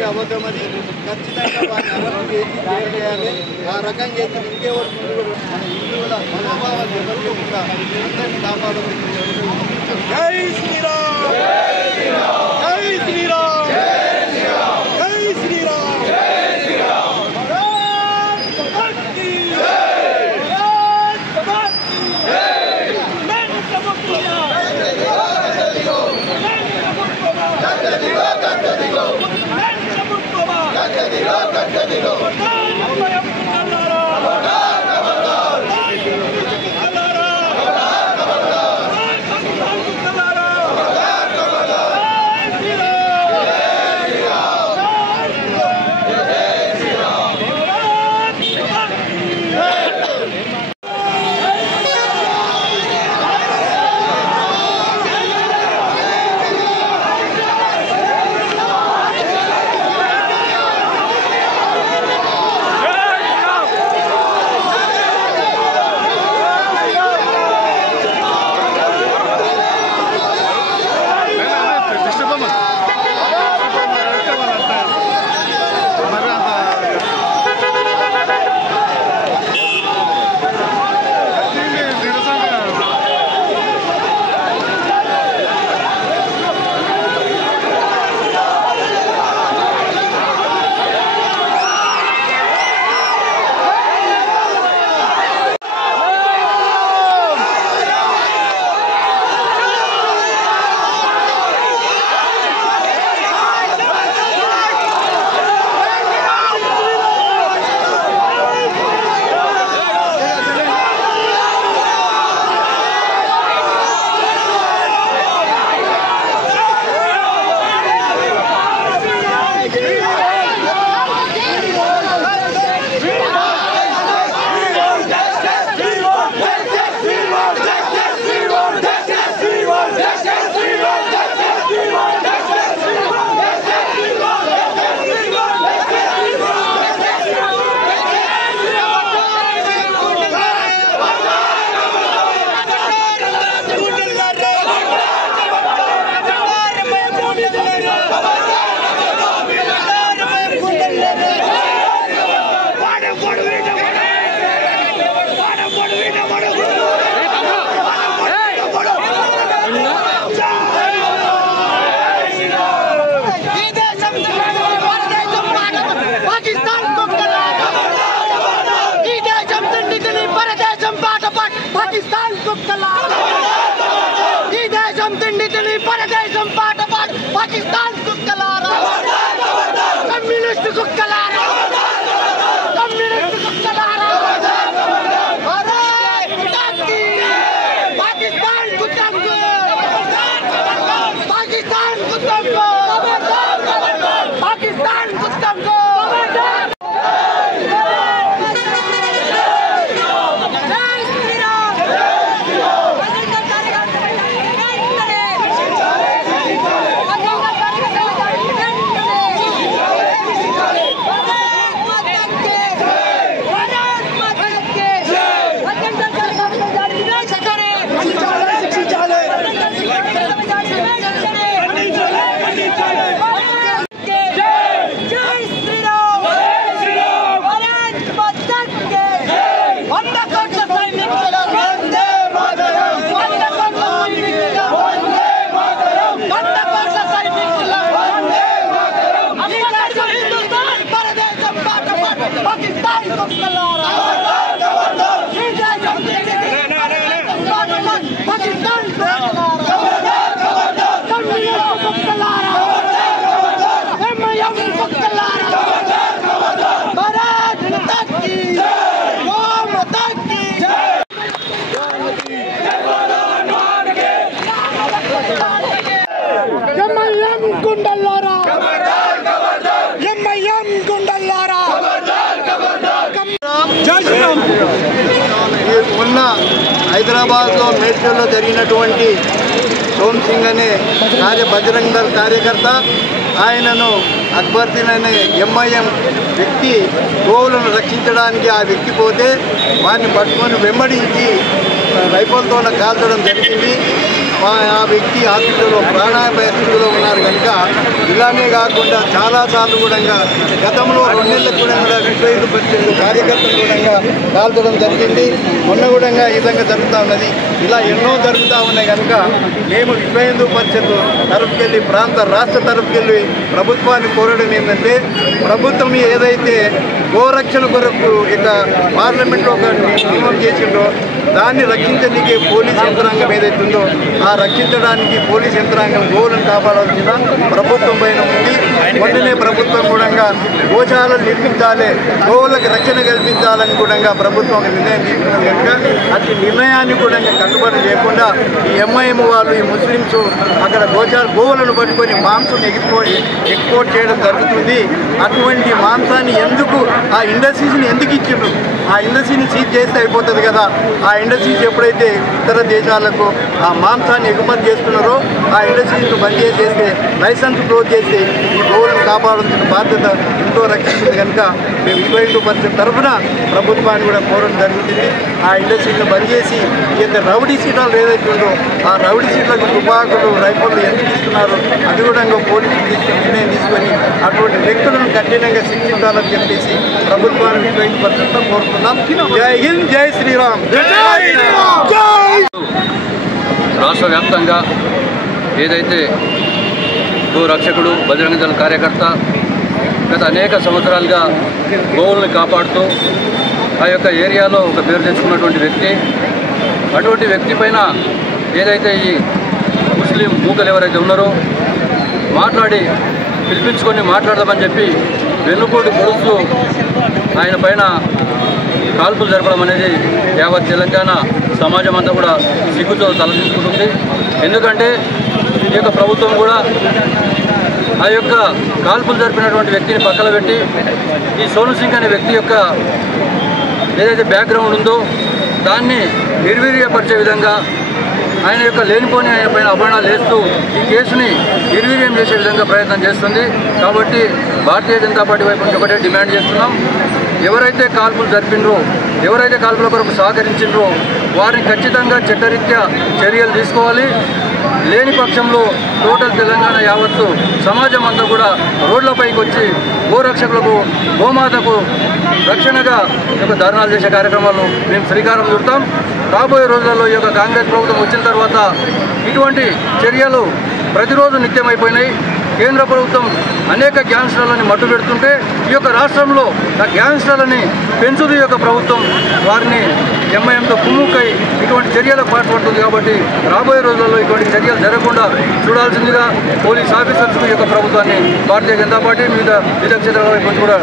చెప్పి అబద్ధమని ఖచ్చితంగా వారిని ఎవరికి చేయాలి. ఆ రకంగా అయితే ఇంకెవరు మన హిందువుల మనోభావాలు ఎవరికి కూడా అందరినీ కాపాడాలని. జై శ్రీరామ్, జై శ్రీరామ్, జై శ్రీరామ్, జై శ్రీరామ్. पाकिस्तान कुक्कलारा, कम्युनिस्ट कुक्कलारा, कम्युनिस्ट कुक्कलारा, भारत माता की, पाकिस्तान कुत्तंगो, पाकिस्तान कुत्तंगो, पाकिस्तान कुत्तंगो. మొన్న హైదరాబాద్లో మేడ్చల్లో జరిగినటువంటి సోమ్ సింగ్ అనే బజరంగ్ దళ్ కార్యకర్త ఆయనను అక్బరుద్దీన్ అనే ఎంఐఎం వ్యక్తి గోవులను రక్షించడానికి ఆ వ్యక్తి పోతే వారిని పట్టుకొని వెంబడించి రైఫల్తో కాల్చడం జరిగింది. ఆ వ్యక్తి హాస్పిటల్లో ప్రాణాపాయ స్థితిలో ఉన్నారు కనుక ఇలానే కాకుండా చాలాసార్లు కూడా గతంలో 2 నెలలకు కూడా విశ్వ హిందూ పరిషత్ కార్యకర్తలు కూడా కాల్చడం జరిగింది. మొన్న కూడా ఈ విధంగా జరుగుతూ ఉన్నది. ఇలా ఎన్నో జరుగుతూ ఉన్నాయి కనుక మేము విశ్వ హిందూ పరిషత్ తరఫుకెళ్ళి రాష్ట్ర తరఫుకెళ్ళి ప్రభుత్వాన్ని కోరడం ఏంటంటే ప్రభుత్వం ఏదైతే గోరక్షణ కొరకు ఇక పార్లమెంట్లో ఒక నియమం చేసిందో దాన్ని రక్షించడానికి పోలీస్ యంత్రాంగం ఏదైతే ఉందో ఆ రక్షించడానికి పోలీస్ యంత్రాంగం గోవులను కాపాడాల్సిన ప్రభుత్వం పైన ఉంది. వెంటనే ప్రభుత్వం కూడా గోశాలను నిర్మించాలి, గోవులకు రక్షణ కల్పించాలని కూడా ప్రభుత్వం ఒక నిర్ణయం తీసుకున్నది కనుక అట్టి నిర్ణయాన్ని కూడా కట్టుబడి లేకుండా ఈ ఎంఐఎం వాళ్ళు ఈ ముస్లిమ్స్ అక్కడ గోవులను పట్టుకొని మాంసం ఎక్స్పోర్ట్ చేయడం జరుగుతుంది. అటువంటి మాంసాన్ని ఎందుకు ఆ ఇండస్ట్రీస్ని ఎందుకు ఇచ్చిండ్రు? ఆ ఇండస్ట్రీని సీజ్ చేస్తే అయిపోతుంది కదా. ఆ ఇండస్ట్రీస్ ఎప్పుడైతే ఇతర దేశాలకు ఆ మాంసాన్ని ఎగుమతి చేస్తున్నారో ఆ ఇండస్ట్రీస్ను బంద్ చేసేస్తే లైసెన్స్ క్లోజ్ చేసి ఈ గోవులను కాపాడాల్సిన బాధ్యత ఎంతో రక్షిస్తుంది కనుక మేము విశ్వ హిందూ పరిషత్ తరఫున ప్రభుత్వాన్ని కూడా కోరడం జరుగుతుంది. ఆ ఇండస్ట్రీని బంద్ చేసి ఏదైతే రౌడీ సీటాలు ఏదైతే ఉందో ఆ రౌడీ సీట్లకు తుపాకులు రైఫిళ్ళు ఎందుకు ఇస్తున్నారు అది కూడా పోలీసులు నిర్ణయం తీసుకొని అటువంటి వ్యక్తులను కఠినంగా శిక్షించాలని చెప్పేసి ప్రభుత్వాన్ని విశ్వ హిందూ పరిషత్తో కోరుతున్నాం. జై హింద్, జై శ్రీరామ్. రాష్ట్ర వ్యాప్తంగా ఏదైతే గోరక్షకుడు బజరంగ దళ కార్యకర్త గత అనేక సంవత్సరాలుగా గోవుల్ని కాపాడుతూ ఆ యొక్క ఏరియాలో ఒక పేరు తెచ్చుకున్నటువంటి వ్యక్తి, అటువంటి వ్యక్తి పైన ఏదైతే ఈ ముస్లిం మూకలు ఎవరైతే ఉన్నారో పిలిపించుకొని మాట్లాడదామని చెప్పి వెన్నుపోటు పొడుస్తూ ఆయన పైన కాల్పులు జరపడం అనేది యావత్ తెలంగాణ సమాజం అంతా కూడా సిగ్గుతో తలదించుకుంటుంది. ఎందుకంటే ఈ యొక్క ప్రభుత్వం కూడా ఆ యొక్క కాల్పులు జరిపినటువంటి వ్యక్తిని పక్కన పెట్టి ఈ సోను సింగ్ అనే వ్యక్తి యొక్క ఏదైతే బ్యాక్గ్రౌండ్ ఉందో దాన్ని నిర్వీర్యపరిచే విధంగా ఆయన యొక్క లేనిపోని ఆయన పైన అభరణాలు వేస్తూ ఈ కేసుని నిర్వీర్యం చేసే విధంగా ప్రయత్నం చేస్తుంది. కాబట్టి భారతీయ జనతా పార్టీ వైపు నుంచి ఒకటే డిమాండ్ చేస్తున్నాం, ఎవరైతే కాల్పులు జరిపినరో ఎవరైతే కాల్పుల కొరకు సహకరించినరో వారిని ఖచ్చితంగా చట్టరీత్యా చర్యలు తీసుకోవాలి. లేని పక్షంలో టోటల్ తెలంగాణ యావత్తు సమాజం అంతా కూడా రోడ్లపైకి వచ్చి గోరక్షకులకు గోమాతకు రక్షణగా ఈ యొక్క ధర్నాలు చేసే కార్యక్రమాలను మేము శ్రీకారం చుడతాం. రాబోయే రోజులలో ఈ యొక్క కాంగ్రెస్ ప్రభుత్వం వచ్చిన తర్వాత ఇటువంటి చర్యలు ప్రతిరోజు నిత్యమైపోయినాయి. కేంద్ర ప్రభుత్వం అనేక గ్యాంగ్స్టర్లని మట్టు పెడుతుంటే ఈ యొక్క రాష్ట్రంలో ఆ గ్యాంగ్స్టర్లని పెంచుతూ ఈ యొక్క ప్రభుత్వం వారిని ఎంఐఎంతో కుమ్ముక్కై ఇటువంటి చర్యలకు పాల్పడుతుంది. కాబట్టి రాబోయే రోజుల్లో ఇటువంటి చర్యలు జరగకుండా చూడాల్సిందిగా పోలీస్ ఆఫీసర్స్కు ఈ యొక్క ప్రభుత్వాన్ని భారతీయ జనతా పార్టీ వివిధ క్షేత్రాల వైపు కూడా